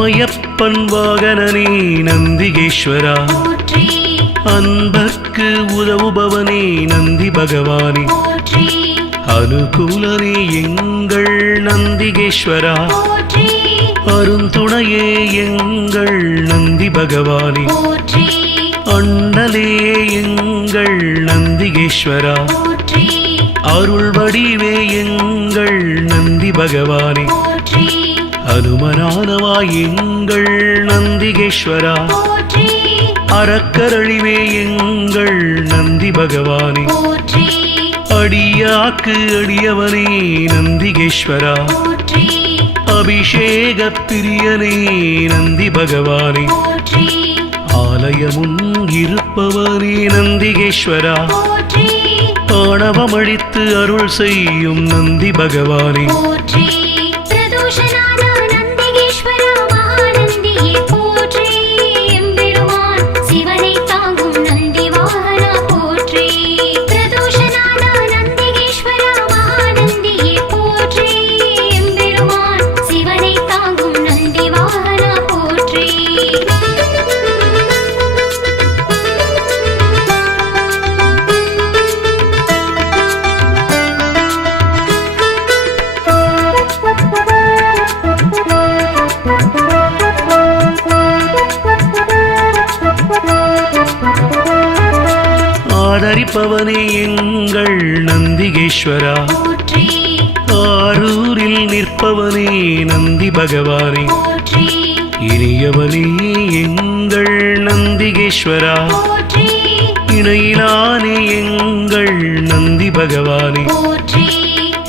அம்மையப்பன் வாகனனே நந்திகேஸ்வரா, போற்றி அன்பர்க்கு உதவுபவனே நந்தி பகவானே, போற்றி அனுகூலனே எங்கள் நந்திகேஸ்வரா, போற்றி அருந்துணையே எங்கள் நந்தி பகவானே, போற்றி அண்ணலே எங்கள் நந்திகேஸ்வரா, போற்றி அருள் வடிவே எங்கள் நந்தி பகவானே, போற்றி அனுமனானவா எங்கள் நந்திகேஸ்வரா, போற்றி அறக்கரழிவே எங்கள் நந்தி பகவானே, போற்றி அடியாக்கு அடியவனே நந்திகேஸ்வரா, போற்றி அபிஷேக பிரியனே நந்தி பகவானே, போற்றி ஆலயமுன் இருப்பவனே நந்திகேஸ்வரா, போற்றி ஆணவமழித்து அருள் செய்யும் நந்தி பகவானே, போற்றி பிரதோஷநாத நந்திகேஸ்வரா மகாநந்தியே போற்றி எம்பெருமான் சிவனை தாங்கும் நந்தி வாகனா போற்றி பிரதோஷநாத நந்திகேஸ்வரா மகாநந்தியே போற்றி எம்பெருமான் சிவனை தாங்கும் நந்தி வாகனா போற்றி ஆதரிப்பவனே எங்கள் நந்திகேஸ்வரா, போற்றி ஆரூரில் நிற்பவனே நந்தி பகவானே, போற்றி இனியவனே எங்கள் நந்திகேஸ்வரா, போற்றி இணையிலானே எங்கள் நந்தி பகவானே, போற்றி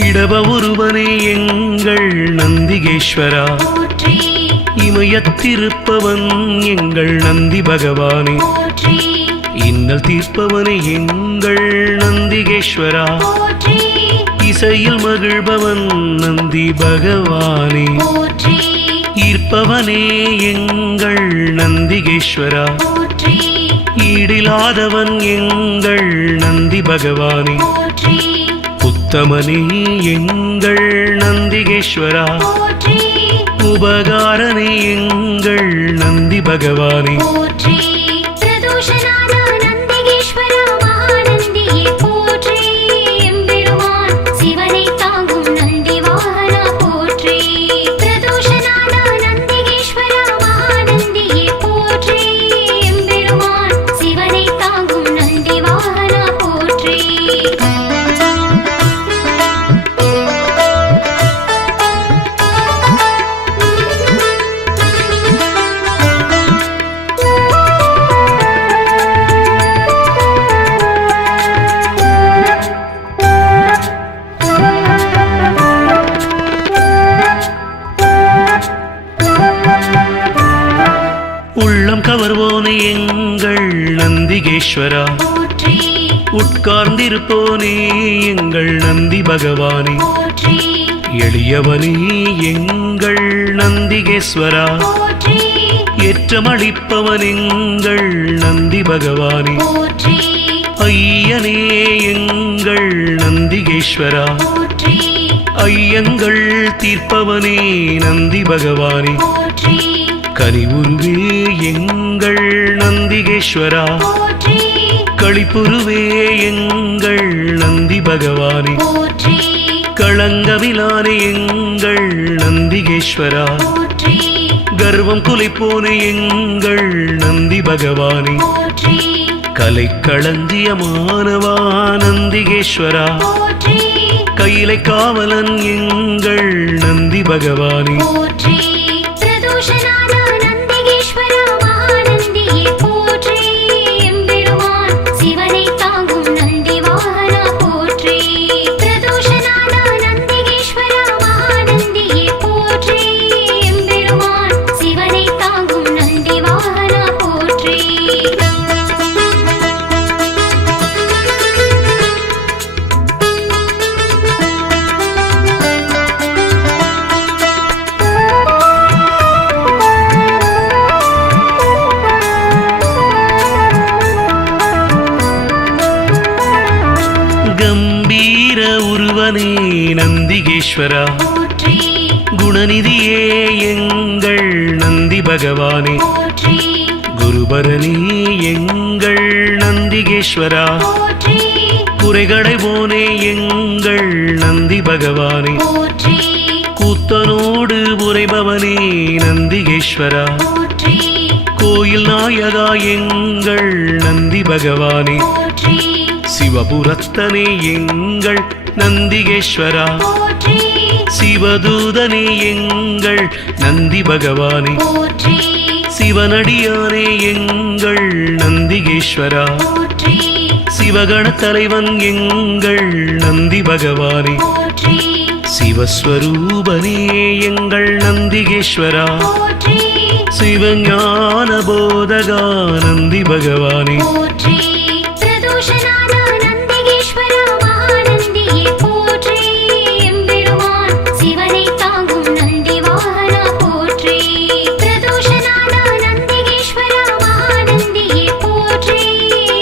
இடப ஒருவனே எங்கள் நந்திகேஸ்வரா, போற்றி இமயத்திருப்பவன் எங்கள் நந்தி பகவானே, போற்றி இன்னல் தீர்ப்பவனே எங்கள் நந்திகேஸ்வரா, போற்றி இசையில் மகிழ்பவன் நந்தி பகவானே, போற்றி ஈர்ப்பவனே எங்கள் நந்திகேஸ்வரா, போற்றி ஈடிலாதவன் எங்கள் நந்தி பகவானே, போற்றி உத்தமனே எங்கள் நந்திகேஸ்வரா, போற்றி உபகாரனே எங்கள் நந்தி பகவானே, போற்றி பிரதோஷநாத நந்திகேஸ்வரா மகாநந்தியே போற்றி எம்பெருமான் சிவனை தாங்கும் நந்தி வாகனா போற்றி பிரதோஷநாத நந்திகேஸ்வரா மகாநந்தியே போற்றி எம்பெருமான் சிவனை தாங்கும் நந்தி வாகனா போற்றி உள்ளம் கவர்வோனே எங்கள் நந்திகேஸ்வரா, போற்றி உட்கார்ந்திருப்போனே எங்கள் நந்தி பகவானே, போற்றி எளியவனே எங்கள் நந்திகேஸ்வரா, போற்றி ஏற்றமளிப்பவன் எங்கள் நந்தி பகவானே, போற்றி ஐயனே எங்கள் நந்திகேஸ்வரா, போற்றி ஐயங்கள் தீர்ப்பவனே நந்தி பகவானே, போற்றி கனிவுருவே எங்கள் நந்திகேஸ்வரா, போற்றி களிப்புருவே எங்கள் நந்தி பகவானே, போற்றி களங்கமிலானே எங்கள் நந்திகேஸ்வரா, போற்றி கர்வம் குலைப்போனே எங்கள் நந்தி பகவானே, போற்றி கலைக்களஞ்சியமானவா நந்திகேஸ்வரா, போற்றி கையிலை காவலன் எங்கள் நந்தி பகவானே, போற்றி பிரதோஷநாத நந்திகேஸ்வரா மகாநந்தியே போற்றி எம்பெருமான் சிவனை தாங்கும் நந்தி வாகனா போற்றி பிரதோஷநாத நந்திகேஸ்வரா மகாநந்தியே போற்றி எம்பெருமான் சிவனை தாங்கும் நந்தி வாகனா போற்றி கம்பீர உருவனே நந்திகேஸ்வரா, போற்றி குணநிதியே எங்கள் நந்தி பகவானே போற்றி குருபரணி எங்கள் நந்திகேஸ்வரா போற்றி குறைகளைவோனே எங்கள் நந்தி பகவானே போற்றி கூத்தனோடு உரைபவனே நந்திகேஸ்வரா போற்றி கோயில் நாயகா எங்கள் நந்தி பகவானே போற்றி சிவபுரத்தனே எங்கள் நந்திகேஸ்வரா போற்றி சிவதூதனே எங்கள் நந்தி பகவானே போற்றி சிவனடியானே எங்கள் நந்திகேஸ்வரா போற்றி சிவகண தலைவன் எங்கள் நந்தி பகவானே போற்றி சிவஸ்வரூபனே எங்கள் நந்திகேஸ்வரா போற்றி சிவஞான போதகா நந்தி பகவானே போற்றி பிரதோஷநாத நந்திகேஸ்வரா மகாநந்தியே போற்றி எம்பெருமான் சிவனை தாங்கும் நந்தி வாகனா போற்றி பிரதோஷநாத நந்திகேஸ்வரா மகாநந்தியே போற்றி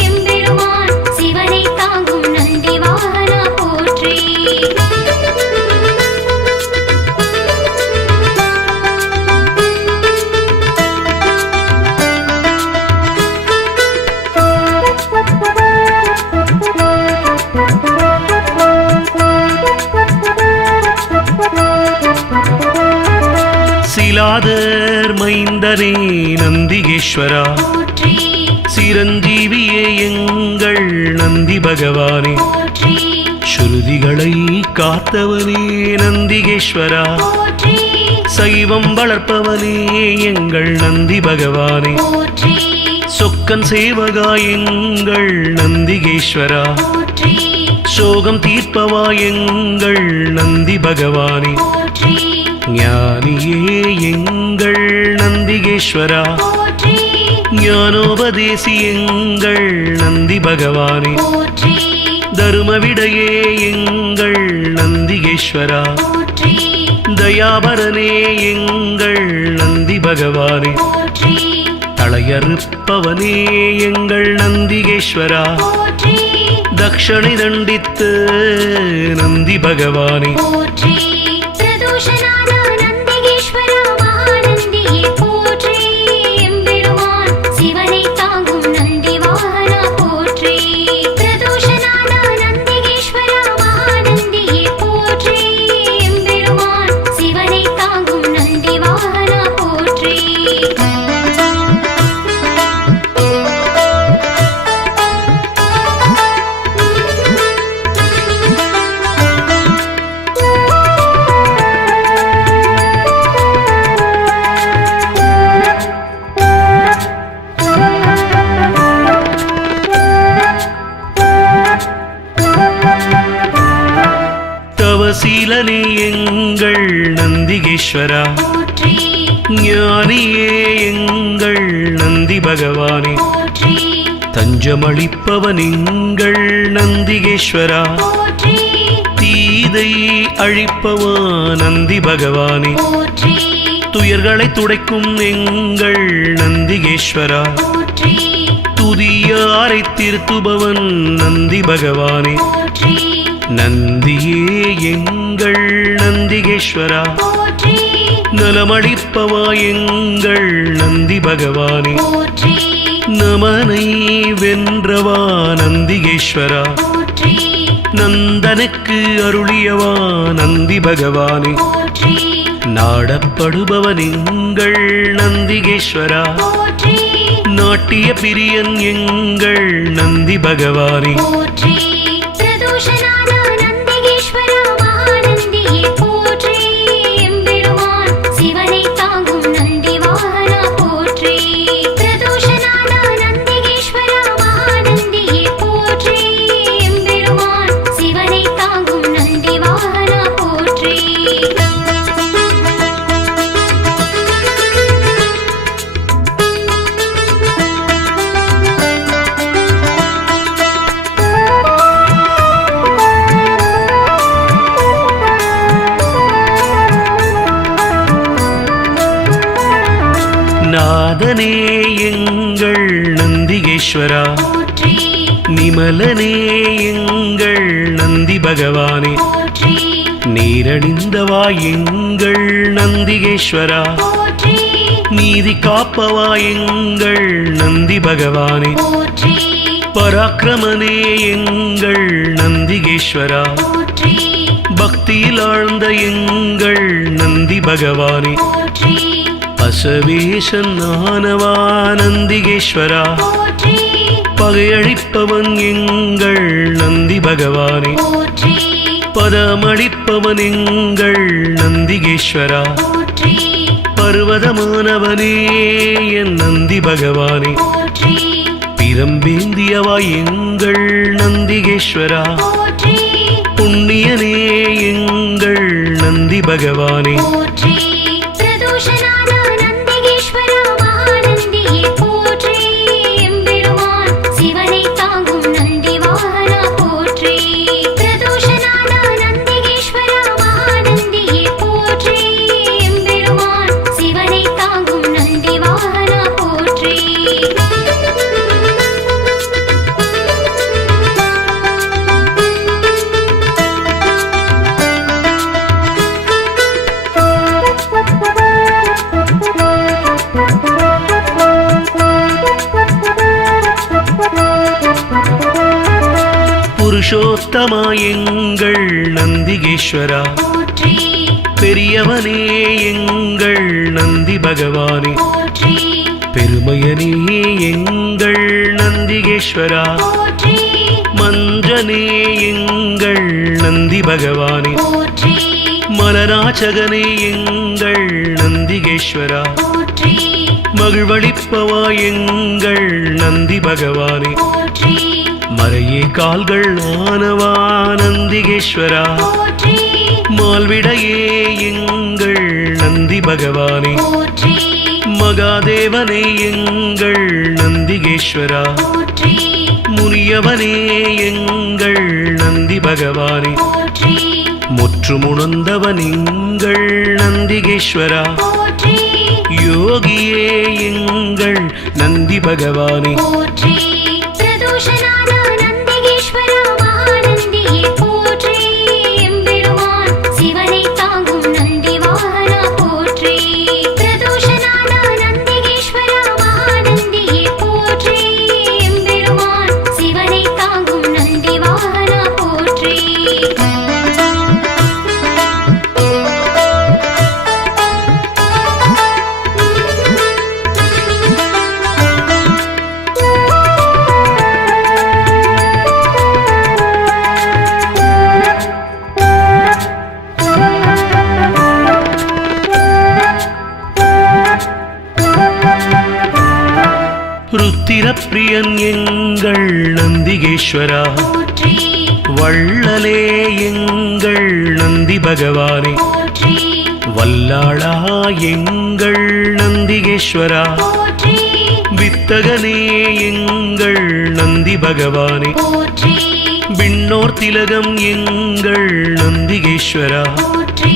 எம்பெருமான் சிவனை தாங்கும் நந்தி வாகனா போற்றி சிலாதர் மைந்தனே நந்திகேஸ்வரா போற்றி சிரஞ்சீவியே எங்கள் நந்தி பகவானே போற்றி ஸ்ருதிகளை காத்தவனே நந்திகேஸ்வரா போற்றி சைவம் வளர்ப்பவனே எங்கள் நந்தி பகவானே போற்றி சொக்கன் சேவகா எங்கள் நந்திகேஸ்வரா போற்றி சோகம் தீர்ப்பவா எங்கள் நந்தி பகவானே போற்றி ஞானியே எங்கள் நந்திகேஸ்வரா போற்றி ஞானோபதேசி எங்கள் நந்தி பகவானே போற்றி தருமவிடையே எங்கள் நந்திகேஸ்வரா போற்றி தயாபரனே எங்கள் நந்தி பகவானே போற்றி தளையறுப்பவனே எங்கள் நந்திகேஸ்வரா போற்றி தக்ஷணை தண்டித்து நந்தி பகவானே போற்றி பிரதோஷநாத நந்திகேஸ்வரா மகாநந்தியே போற்றி எம்பெருமான் சிவனை தாங்கும் நந்தி வாகனா போற்றி பிரதோஷநாத நந்திகேஸ்வரா மகாநந்தியே போற்றி எம்பெருமான் சிவனை தாங்கும் நந்தி வாகனா போற்றி தவசீலனே எங்கள் நந்திகேஸ்வரா போற்றி ஞானியே எங்கள் நந்தி பகவானே போற்றி தஞ்சமளிப்பவன் எங்கள் நந்திகேஸ்வரா போற்றி தீதை அழிப்பவா நந்தி பகவானே போற்றி துயர்களை துடைக்கும் எங்கள் நந்திகேஸ்வரா போற்றி துதியாரை திருத்துபவன் நந்தி பகவானே போற்றி நந்தியே எங்கள் நந்திகேஸ்வரா போற்றி நலமளிப்பவா எங்கள் நந்தி பகவானே போற்றி நமனை வென்றவா நந்திகேஸ்வரா போற்றி நந்தனுக்கு அருளியவா நந்தி பகவானே போற்றி நாடப்படுபவன் எங்கள் நந்திகேஸ்வரா போற்றி நாட்டிய பிரியன் எங்கள் நந்தி பகவானே போற்றி பிரதோஷநாத நந்திகேஸ்வரா மகாநந்தியே போற்றி எம்பெருமான் சிவனை தாங்கும் நந்தி வாகனா போற்றி பிரதோஷநாத நந்திகேஸ்வரா மகாநந்தியே போற்றி எம்பெருமான் சிவனை தாங்கும் நந்தி வாகனா போற்றி நாதனே எங்கள் நந்திகேஸ்வரா போற்றி நிமலனே எங்கள் நந்தி பகவானே போற்றி நீரணிந்தவா எங்கள் நந்திகேஸ்வரா போற்றி நீதி காப்பவா எங்கள் நந்தி பகவானே போற்றி பராக்கிரமனே எங்கள் நந்திகேஸ்வரா போற்றி பக்தியில் ஆழ்ந்த எங்கள் நந்தி பகவானே போற்றி அசவேசன் ஆனவா நந்திகேஸ்வரா போற்றி பகையழிப்பவன் எங்கள் நந்தி பகவானே போற்றி பதமளிப்பவன் எங்கள் நந்திகேஸ்வரா போற்றி பர்வதமானவனே என் நந்தி பகவானே போற்றி பிரம்பேந்தியவா எங்கள் நந்திகேஸ்வரா போற்றி புண்ணியனே எங்கள் நந்தி பகவானே போற்றி பிரதோஷநாத நந்திகேஸ்வரா மகாநந்தியே போற்றி எம்பெருமான் சிவனை தாங்கும் நந்தி வாகனா போற்றி பிரதோஷநாத நந்திகேஸ்வரா மகாநந்தியே போற்றி எம்பெருமான் சிவனை தாங்கும் நந்தி வாகனா போற்றி புருஷோத்தமா எங்கள் நந்திகேஸ்வரா போற்றி பெரியவனே எங்கள் நந்தி பகவானே போற்றி பெருமையனே எங்கள் நந்திகேஸ்வரா போற்றி மஞ்சனே எங்கள் நந்தி பகவானே போற்றி மலராச்சகனே எங்கள் நந்திகேஸ்வரா போற்றி மகிழ்வளிப்பவா எங்கள் நந்தி பகவானே போற்றி மறையே கால்கள் ஆனவா நந்திகேஸ்வரா போற்றி மால்விடையே எங்கள் நந்தி பகவானே போற்றி மகாதேவனே எங்கள் நந்திகேஸ்வரா போற்றி முனியவனே எங்கள் நந்தி பகவானே போற்றி முற்றுமுணர்ந்தவன் எங்கள் நந்திகேஸ்வரா போற்றி யோகியே எங்கள் நந்தி பகவானே போற்றி பிரதோஷநாத நந்திகேஸ்வரா மகாநந்தியே போற்றி எம்பெருமான் சிவனை தாங்கும் நந்தி வாகனா போற்றி பிரதோஷநாத நந்திகேஸ்வரா மகாநந்தியே போற்றி எம்பெருமான் சிவனை தாங்கும் நந்தி வாகனா போற்றி ருத்திரப்பிரியன் எங்கள் நந்திகேஸ்வரா போற்றி வள்ளலே எங்கள் நந்தி பகவானே போற்றி வல்லாளா எங்கள் நந்திகேஸ்வரா போற்றி வித்தகனே எங்கள் நந்தி பகவானே போற்றி விண்ணோர் திலகம் எங்கள் நந்திகேஸ்வரா போற்றி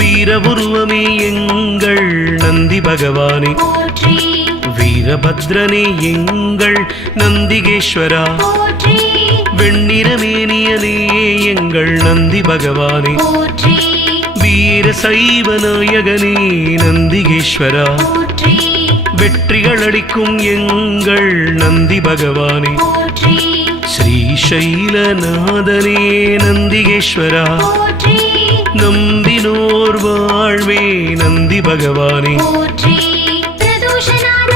வீரபுருவமே எங்கள் நந்தி பகவானே போற்றி வீரபத்ரனே எங்கள் நந்திகேஸ்வரா போற்றி வெண்ணிறமேனியனே எங்கள் நந்தி பகவானே போற்றி வீர சைவ நாயகனே நந்திகேஸ்வரா போற்றி வெற்றிகள் அளிக்கும் எங்கள் நந்தி பகவானே போற்றி ஸ்ரீசைலநாதனே நந்திகேஸ்வரா போற்றி நம்பினோர் வாழ்வே நந்தி பகவானே போற்றி பிரதோஷநாத